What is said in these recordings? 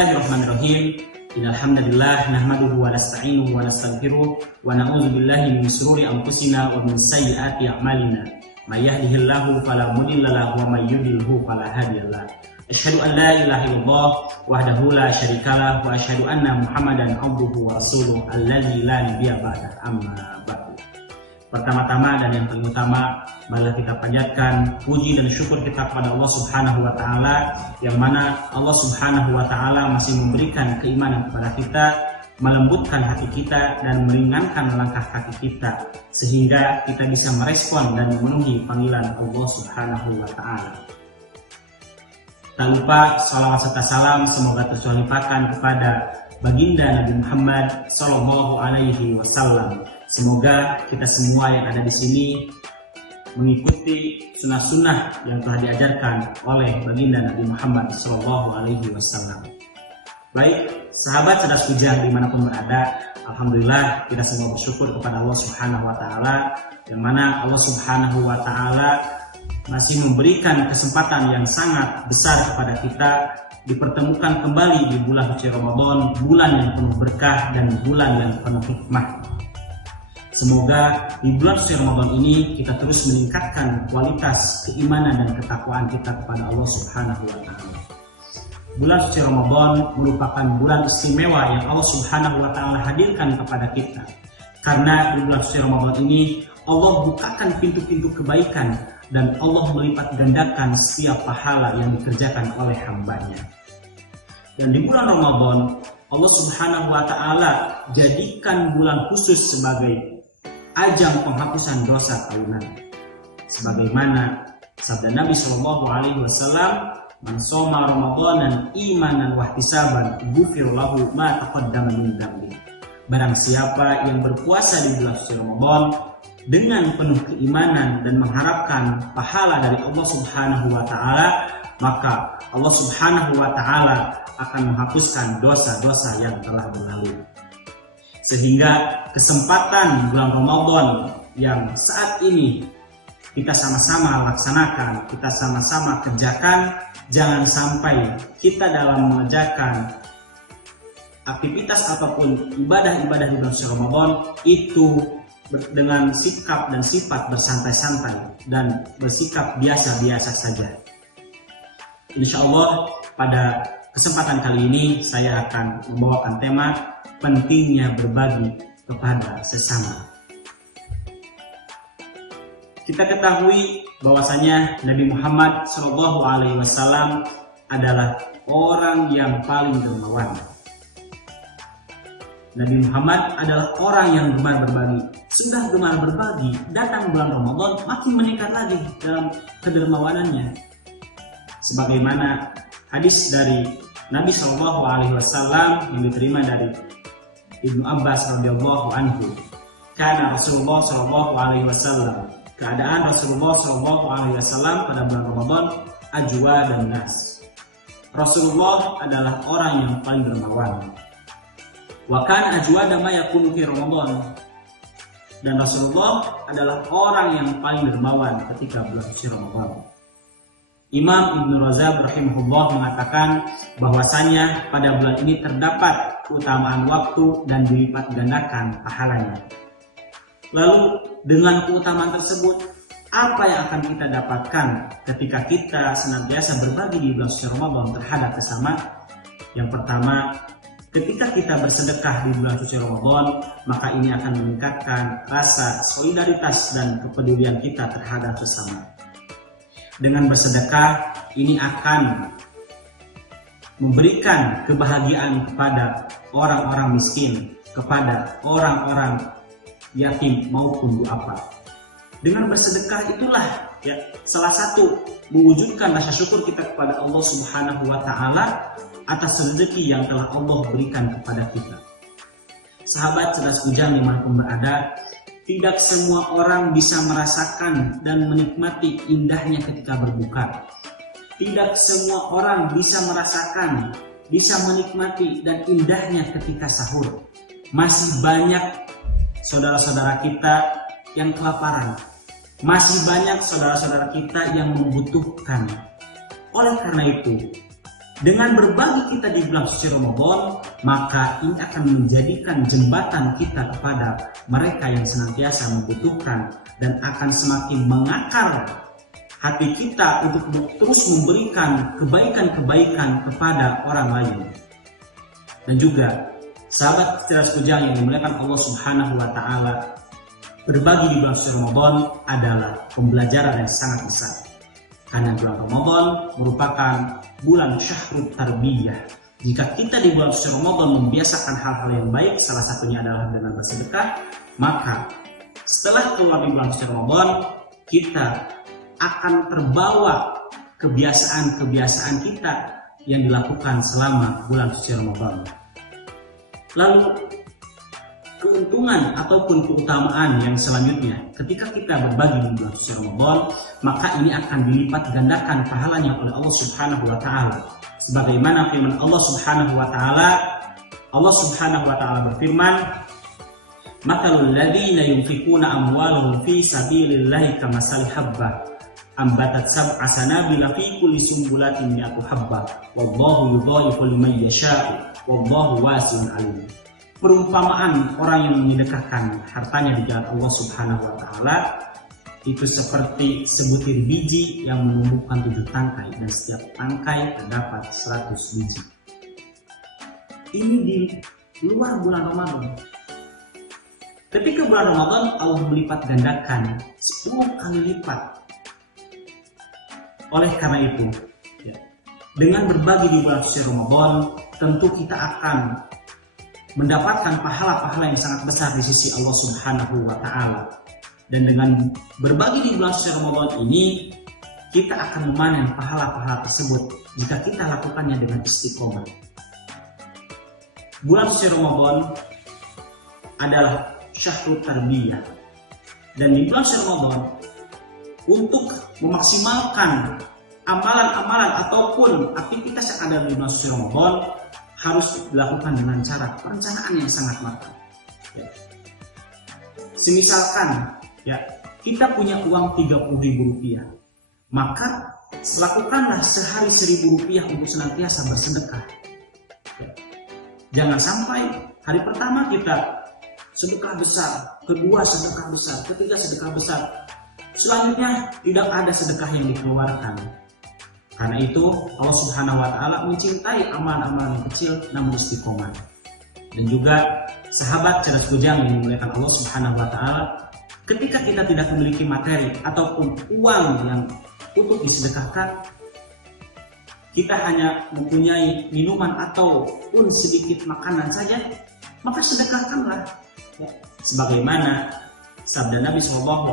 Bismillahirrahmanirrahim. Innal hamdalillah nahmaduhu wa nasta'inuhu wa nastaghfiruh wa na'udzu billahi min shururi anfusina wa min sayyiati a'malina. May yahdihillahu fala mudilla lahu wa may yudlilhu fala hadiyalah. Asyhadu an la ilaha illallah wahdahu la syarikalah wa asyhadu anna Muhammadan abduhu wa rasuluh allazi la nabiyya ba'da. Amma ba'du. Pertama-tama dan yang paling utama, marilah kita panjatkan puji dan syukur kita kepada Allah Subhanahu wa taala, yang mana Allah Subhanahu wa taala masih memberikan keimanan kepada kita, melembutkan hati kita dan meringankan langkah kaki kita, sehingga kita bisa merespon dan memenuhi panggilan Allah Subhanahu wa taala. Tak lupa salawat serta salam semoga tercurahkan kepada baginda Nabi Muhammad sallallahu alaihi wasallam. Semoga kita semua yang ada di sini mengikuti sunnah-sunnah yang telah diajarkan oleh baginda Nabi Muhammad sallallahu alaihi wasallam. Baik, sahabat cerdas kujang dimanapun berada, alhamdulillah kita semua bersyukur kepada Allah Subhanahu wa taala, yang mana Allah Subhanahu wa taala masih memberikan kesempatan yang sangat besar kepada kita dipertemukan kembali di bulan suci Ramadan, bulan yang penuh berkah dan bulan yang penuh hikmah. Semoga di bulan suci Ramadan ini kita terus meningkatkan kualitas keimanan dan ketakwaan kita kepada Allah Subhanahu wa taala. Bulan suci Ramadan merupakan bulan istimewa yang Allah Subhanahu wa taala hadirkan kepada kita. Karena di bulan suci Ramadan ini Allah bukakan pintu-pintu kebaikan dan Allah melipat gandakan setiap pahala yang dikerjakan oleh hambanya. Dan di bulan Ramadan Allah Subhanahu wa taala jadikan bulan khusus sebagai ajang penghapusan dosa tahunan. Sebagaimana sabda Nabi Shallallahu alaihi wasallam, "Man shoma Ramadanan imanan wa ihtisaban, ghufira lahu ma taqaddama min dzambi." Barang siapa yang berpuasa di bulan suci Ramadan dengan penuh keimanan dan mengharapkan pahala dari Allah Subhanahu wa taala, maka Allah Subhanahu wa taala akan menghapuskan dosa-dosa yang telah berlalu. Sehingga kesempatan bulan Ramadan yang saat ini kita sama-sama laksanakan, kita sama-sama kerjakan, jangan sampai kita dalam mengerjakan aktivitas ataupun ibadah-ibadah di bulan suci Ramadan itu dengan sikap dan sifat bersantai-santai dan bersikap biasa-biasa saja. Insya Allah pada kesempatan kali ini saya akan membawakan tema pentingnya berbagi kepada sesama. Kita ketahui bahwasanya Nabi Muhammad Shallallahu alaihi wasallam adalah orang yang paling dermawan. Nabi Muhammad adalah orang yang gemar berbagi. Sudah gemar berbagi, datang bulan Ramadan makin meningkat lagi dalam kedermawanannya. Sebagaimana hadis dari Nabi Shallallahu alaihi wasallam yang diterima dari Ibnu Abbas radhiyallahu anhu, karena Rasulullah Shallallahu alaihi wasallam, keadaan Rasulullah Shallallahu alaihi wasallam pada bulan Ramadan ajwa dan nas. Rasulullah adalah orang yang paling dermawan. Wa kana ajwada ma yakunu fi Ramadan. Dan Rasulullah adalah orang yang paling dermawan ketika bulan suci Ramadan. Imam Ibnu Razak rahimahullah mengatakan bahwasanya pada bulan ini terdapat keutamaan waktu dan dilipat gandakan pahalanya. Lalu dengan keutamaan tersebut, apa yang akan kita dapatkan ketika kita senantiasa berbagi di bulan suci Ramadan terhadap sesama? Yang pertama, ketika kita bersedekah di bulan suci Ramadan, maka ini akan meningkatkan rasa solidaritas dan kepedulian kita terhadap sesama. Dengan bersedekah, ini akan memberikan kebahagiaan kepada orang-orang miskin, kepada orang-orang yatim maupun duafa. Dengan bersedekah itulah salah satu mewujudkan rasa syukur kita kepada Allah Subhanahu wa taala atas rezeki yang telah Allah berikan kepada kita. Sahabat cerdas kujang dimanapun berada, tidak semua orang bisa merasakan dan menikmati indahnya ketika berbuka. Tidak semua orang bisa merasakan, bisa menikmati dan indahnya ketika sahur. Masih banyak saudara-saudara kita yang kelaparan. Masih banyak saudara-saudara kita yang membutuhkan. Oleh karena itu, Dengan berbagi kita di bulan suci Ramadan, maka ini akan menjadikan jembatan kita kepada mereka yang senantiasa membutuhkan, dan akan semakin mengakar hati kita untuk terus memberikan kebaikan-kebaikan kepada orang lain. Dan juga sahabat Ciraos Kujang yang dimuliakan Allah Subhanahu wa taala, berbagi di bulan suci Ramadan adalah pembelajaran yang sangat besar. Karena bulan Ramadan merupakan bulan syahrut tarbiyah. Jika kita di bulan suci Ramadan membiasakan hal-hal yang baik, salah satunya adalah dengan bersedekah, maka setelah keluar di bulan suci Ramadan, kita akan terbawa kebiasaan-kebiasaan kita yang dilakukan selama bulan suci Ramadan. Lalu keuntungan ataupun keutamaan yang selanjutnya, ketika kita berbagi di bulan suci Ramadan, maka ini akan dilipat gandakan pahalanya oleh Allah Subhanahu wa taala. Sebagaimana firman Allah Subhanahu wa taala, Allah Subhanahu wa taala berfirman, "Matsalul ladzina yunfiquna amwalahum fi sabilillahi kamatsali habbah ambatat sab'a sanabila fi kulli sumbulatin mi'atu habbah wallahu yudha'ifu liman yasha'u wallahu wasi'un 'alim." Perumpamaan orang yang menyedekahkan hartanya di jalan Allah Subhanahu wa taala itu seperti sebutir biji yang menumbuhkan 7 tangkai, dan setiap tangkai terdapat 100 biji. Ini di luar bulan Ramadan. Ketika bulan Ramadan, Allah melipat gandakan 10 kali lipat. Oleh karena itu, dengan berbagi di bulan suci Ramadan, tentu kita akan mendapatkan pahala-pahala yang sangat besar di sisi Allah Subhanahu wa taala. Dan dengan berbagi di bulan suci Ramadan ini, kita akan memanen pahala-pahala tersebut jika kita lakukannya dengan istiqomah. Bulan suci Ramadan adalah syahrut tarbiyah. Dan di bulan suci Ramadan, untuk memaksimalkan amalan-amalan ataupun aktivitas yang ada di bulan suci Ramadan, harus dilakukan dengan cara perencanaan yang sangat matang. Semisalkan kita punya uang Rp30.000, maka lakukanlah sehari Rp1.000 untuk senantiasa bersedekah. Jangan sampai hari pertama kita sedekah besar, kedua sedekah besar, ketiga sedekah besar, selanjutnya tidak ada sedekah yang dikeluarkan. Karena itu Allah Subhanahu wa taala mencintai amalan-amalan yang kecil namun istiqomah. Dan juga sahabat Ciraos Kujang yang dimuliakan Allah Subhanahu wa taala, ketika kita tidak memiliki materi ataupun uang yang untuk disedekahkan, kita hanya mempunyai minuman ataupun sedikit makanan saja, maka sedekahkanlah. Sebagaimana sabda Nabi SAW,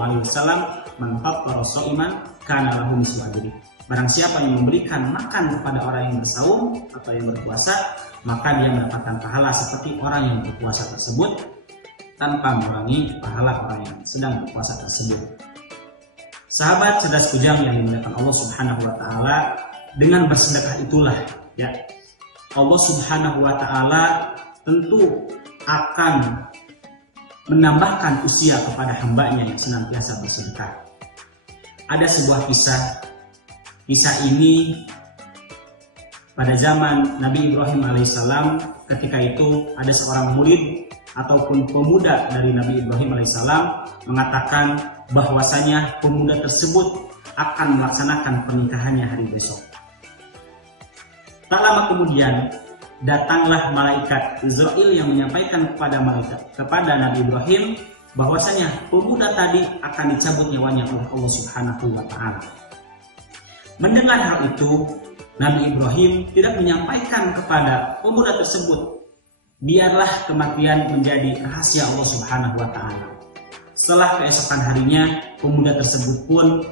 "Man fattara sha'iman kana lahu mislu ajrihi." Barang siapa yang memberikan makan kepada orang yang bersaum atau yang berpuasa, maka dia mendapatkan pahala seperti orang yang berpuasa tersebut, tanpa mengurangi pahala orang yang sedang berpuasa tersebut. Sahabat Ciraos Kujang yang dimuliakan Allah Subhanahu wa taala, dengan bersedekah itulah Allah Subhanahu wa taala tentu akan menambahkan usia kepada hambanya yang senantiasa bersedekah. Ada sebuah kisah ini pada zaman Nabi Ibrahim alaihissalam. Ketika itu ada seorang murid ataupun pemuda dari Nabi Ibrahim alaihissalam mengatakan bahwasanya pemuda tersebut akan melaksanakan pernikahannya hari besok. Tak lama kemudian datanglah malaikat Israel yang menyampaikan kepada Nabi Ibrahim bahwasanya pemuda tadi akan dicabut nyawanya oleh Allah Subhanahu wa taala. Mendengar hal itu, Nabi Ibrahim tidak menyampaikan kepada pemuda tersebut, biarlah kematian menjadi rahasia Allah Subhanahu wa taala. Setelah keesokan harinya, pemuda tersebut pun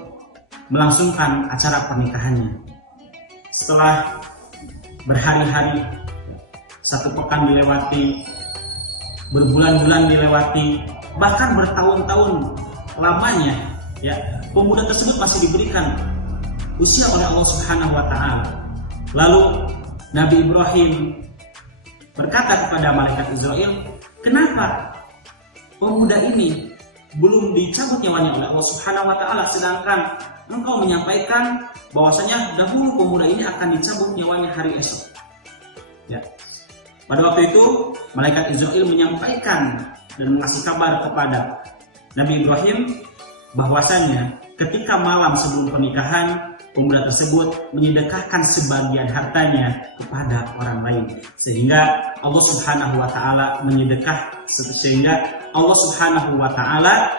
melangsungkan acara pernikahannya. Setelah berhari-hari, 1 pekan dilewati, berbulan-bulan dilewati, bahkan bertahun-tahun lamanya, pemuda tersebut masih diberikan usia oleh Allah Subhanahu wa taala. Lalu Nabi Ibrahim berkata kepada malaikat Israel, "Kenapa pemuda ini belum dicabut nyawanya oleh Allah Subhanahu wa taala, sedangkan engkau menyampaikan bahwasanya dahulu pemuda ini akan dicabut nyawanya hari esok. Ya. Pada waktu itu malaikat Israil menyampaikan dan mengasih kabar kepada Nabi Ibrahim bahwasanya ketika malam sebelum pernikahan pemuda tersebut menyedekahkan sebagian hartanya kepada orang lain, sehingga Allah Subhanahu wa taala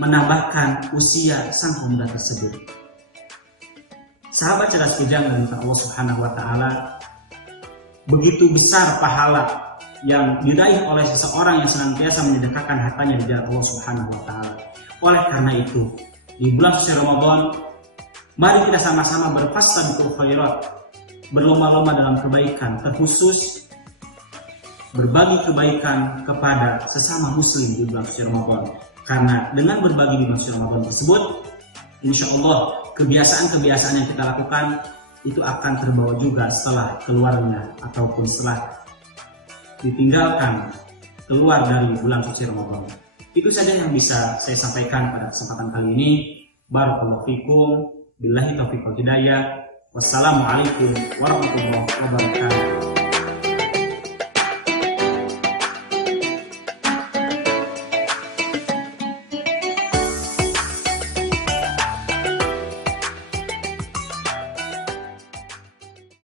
menambahkan usia sang pemuda tersebut. Sahabat cerdas kijang dari Allah Subhanahu wa taala, begitu besar pahala yang diraih oleh seseorang yang senantiasa menyedekahkan hartanya di jalan Allah Subhanahu wa taala. Oleh karena itu, di bulan suci Ramadan, mari kita sama-sama berfastabiqul khairat, berlomba-lomba dalam kebaikan, terkhusus berbagi kebaikan kepada sesama muslim di bulan suci Ramadan. Karena dengan berbagi di bulan suci Ramadan tersebut, insya Allah kebiasaan-kebiasaan yang kita lakukan itu akan terbawa juga setelah keluarnya ataupun setelah ditinggalkan keluar dari bulan suci Ramadan. Itu saja yang bisa saya sampaikan pada kesempatan kali ini. Barakallahu fikum, billahi taufiq wal hidayah. Wassalamualaikum warahmatullahi wabarakatuh.